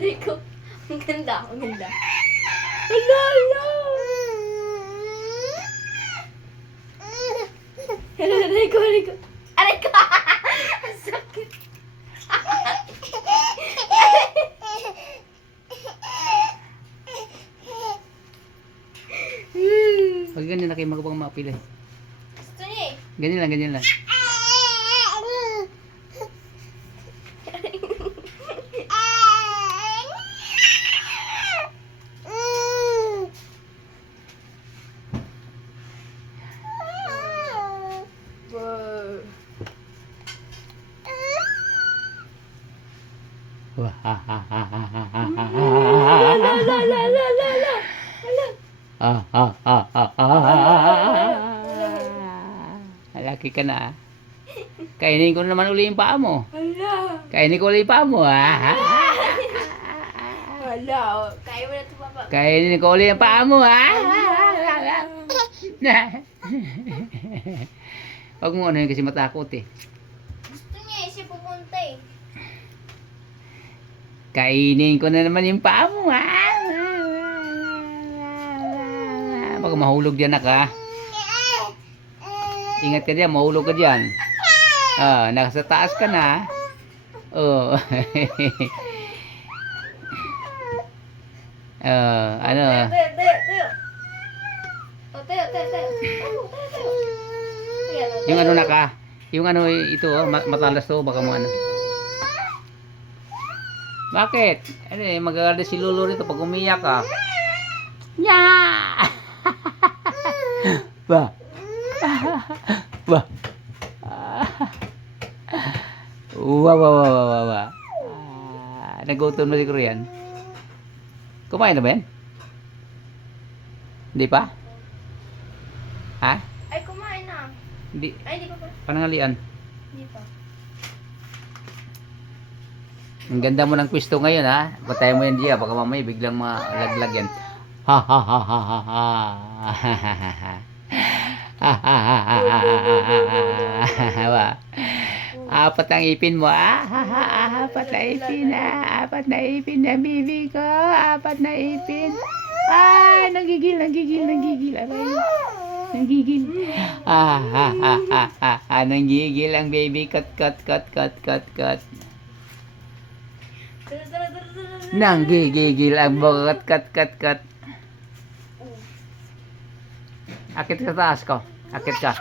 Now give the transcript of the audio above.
Rico, ang ganda, ang ganda. Rico. Aray ko! Ang sakit. Pag ganyan na kayo magpang mapili. Gusto niya eh. Ganyan lang, ganyan lang. Wah, ha, ha, ha, ha, ha, ha, ha, ha. Ah, ah, ah, ah, ah. Laki ka na. Kainin ko na naman uli yung paa mo. Kainin ko uli yung paa mo. Wala. Kaya mo na ito, Papa. Kainin ko uli yung paa mo. Huwag mo ano yun kasi matakot eh. Gusto niya eh. Siya pupunta eh. Kainin ko na naman yung paa mo. Baka mahulog dyan ka. Ingat ka dyan, mahulog ka dyan. Nasa taas ka na. Oh. Ano? Tayo. O, tayo. Yung ano na ka? Yung ano ito, matalas to, baka mo ano. Bakit? Ano eh, magagalda si Lolo rito pag umiyak ka. Nya! Ba? Ba? Wa. Nagutom na siguro yan. Kumain na ba yan? Hindi pa? Ha? Ay, kumain na. Hindi. Ay, di pa pa. Panangalian. Di pa. Ang ganda mo ng pwesto ngayon ha. Patay mo yan diya. Baka mamaya biglang malaglag yan. Ha ha ha ha ha ha. Ha ha ha ha ha. Apat ang ipin mo. Apat na ipin na. Apat na ipin na bibi ko. Apat na ipin. Nanggigil. Aray. Nanggigil. Nanggigil ang baby. Cut. Nanggigil ang bagat. Cut. Akit ka sa taas ko. Akit ka.